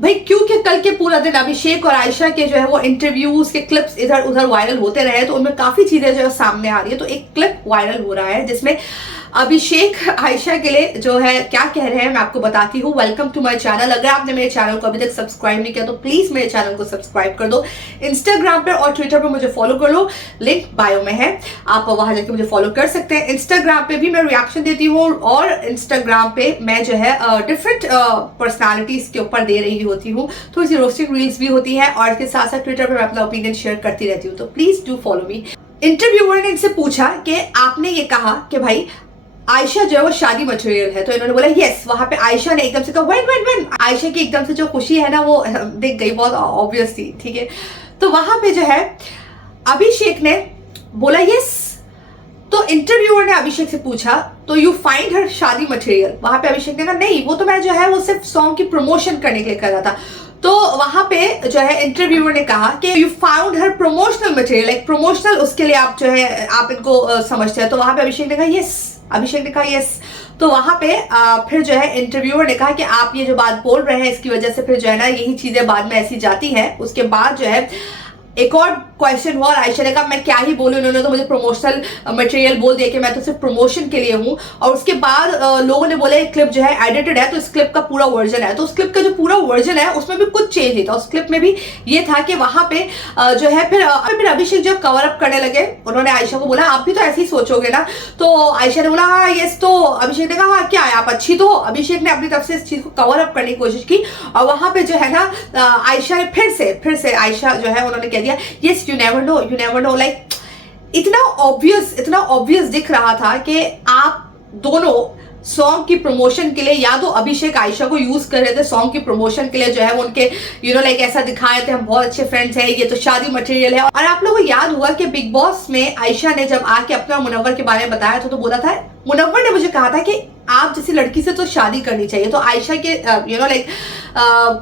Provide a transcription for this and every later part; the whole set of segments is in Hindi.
भाई क्योंकि कल के पूरा दिन अभिषेक और आयशा के जो है वो इंटरव्यूज के क्लिप्स इधर उधर वायरल होते रहे, तो उनमें काफी चीजें जो है सामने आ रही है। तो एक क्लिप वायरल हो रहा है जिसमें अभिषेक आयशा के लिए जो है क्या कह रहे हैं मैं आपको बताती हूँ। Welcome to my channel. अगर आपने मेरे चैनल को अभी तक सब्सक्राइब नहीं किया तो प्लीज मेरे चैनल को सब्सक्राइब कर दो। इंस्टाग्राम पर और ट्विटर पर मुझे फॉलो कर लो, लिंक बायो में है, आप वहां जाके मुझे फॉलो कर सकते हैं। इंस्टाग्राम पे भी मैं रिएक्शन देती हूँ और इंस्टाग्राम पे मैं जो है डिफरेंट पर्सनालिटीज के ऊपर दे रही होती हूँ, थोड़ी सी रोस्टिंग रील्स भी होती है और इसके साथ साथ ट्विटर पर मैं अपना ओपिनियन शेयर करती रहती हूँ। तो please do follow me. Interviewer ने इनसे पूछा कि आपने ये कहा कि भाई आयशा जो है वो शादी मटेरियल है, तो इन्होंने बोला यस। वहां पे आयशा ने एकदम से कहा व्हेन आयशा की एकदम से जो खुशी है ना वो दिख गई, बहुत ऑब्वियस थी, ठीक है। तो वहां पे जो है अभिषेक ने बोला यस। तो इंटरव्यूअर ने अभिषेक से पूछा तो यू फाइंड हर शादी मटेरियल। वहां पे अभिषेक ने कहा नहीं, वो तो मैं जो है वो सिर्फ सॉन्ग की प्रमोशन करने के लिए कर रहा था। तो वहां पे जो है इंटरव्यूअर ने कहा कि you found her promotional material, like promotional, उसके लिए आप जो है आप इनको समझते हैं। तो वहां पे अभिषेक ने कहा यस। अभिषेक ने कहा यस। तो वहां पे फिर जो है इंटरव्यूअर ने कहा कि आप ये जो बात बोल रहे हैं इसकी वजह से फिर जो है ना यही चीजें बाद में ऐसी जाती हैं। उसके बाद जो है एक और क्वेश्चन हुआ और आयशा ने कहा मैं क्या ही बोलूं, इन्होंने तो मुझे प्रमोशनल मटेरियल बोल दिया कि मैं तो सिर्फ प्रमोशन के लिए हूं। और उसके बाद लोगों ने बोला क्लिप जो है एडिटेड है, तो इस क्लिप का पूरा वर्जन है। तो उस क्लिप का जो पूरा वर्जन है उसमें भी कुछ चेंज नहीं था। उस क्लिप में भी ये था कि वहां पे जो है फिर अभिषेक जो कवर अप करने लगे। उन्होंने आयशा को बोला आप भी तो ऐसे ही सोचोगे ना। तो आयशा ने बोला हाँ यस। तो अभिषेक ने कहा हाँ क्या है आप अच्छी तो हो। अभिषेक ने अपनी तरफ से इस चीज को कवर अप करने की कोशिश की और वहां पे जो है ना आयशा ने फिर से आयशा जो है उन्होंने कह दिया yes you never know. Like इतना ऑब्वियस दिख रहा था कि आप दोनों सॉन्ग की प्रमोशन के लिए, या तो अभिषेक आयशा को यूज कर रहे थे सॉन्ग की प्रमोशन के लिए, जो है वो उनके लाइक ऐसा दिखाए थे हम बहुत अच्छे फ्रेंड्स हैं, ये तो शादी मटेरियल है। और आप लोगों को याद हुआ कि बिग बॉस में आयशा ने जब आके अपना मुनव्वर के बारे में बताया तो बोला था मुनव्वर ने मुझे कहा था कि आप जैसी लड़की से तो शादी करनी चाहिए। तो आयशा के लाइक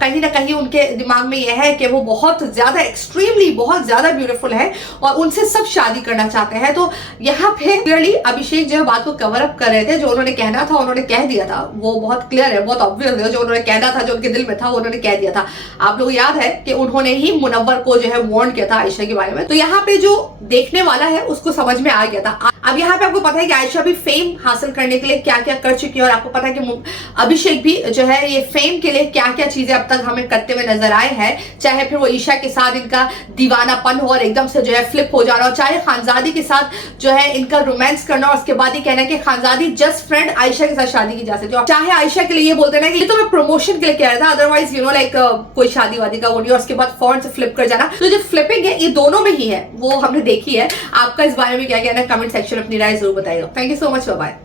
कहीं ना कहीं उनके दिमाग में यह है कि वो बहुत ज्यादा एक्सट्रीमली बहुत ज्यादा ब्यूटीफुल है और उनसे सब शादी करना चाहते हैं। तो यहाँ पे क्लियरली अभिषेक जो है बात को कवर अप कर रहे थे। जो उन्होंने कहना था उन्होंने कह दिया था, वो बहुत क्लियर है, बहुत ऑब्वियस है। जो उन्होंने कहना था, जो उनके दिल में था वो उन्होंने कह दिया था। आप लोग याद है कि उन्होंने ही मुनव्वर को जो है वार्न किया था आयशा के बारे में। तो यहाँ पे जो देखने वाला है उसको समझ में आ गया था। अब यहाँ पे आपको पता है कि आयशा भी फेम हासिल करने के लिए क्या क्या कर चुकी है और आपको पता है कि अभिषेक भी जो है ये फेम के लिए क्या क्या चीजें अब तक हमें करते हुए नजर आए हैं। चाहे फिर वो ईशा के साथ इनका दीवानापन हो और एकदम से जो है फ्लिप हो जाना, और चाहे खानजादी के साथ जो है इनका रोमांस करना और उसके बाद ही कहना कि खानजादी जस्ट फ्रेंड आयशा के साथ शादी की जा सकती है। चाहे आयशा के लिए ये बोलते ना कि ये तो मैं प्रमोशन के लिए कह रहा था, अदरवाइज लाइक कोई शादी वादी का वो नहीं, और उसके बाद फौरन से फ्लिप कर जाना। तो जो फ्लिपिंग है ये दोनों में ही है, वो हमने देखी है। आपका इस बारे में क्या कहना है कमेंट सेक्शन में अपनी राय जरूर बताइएगा। Thank you so much, bye.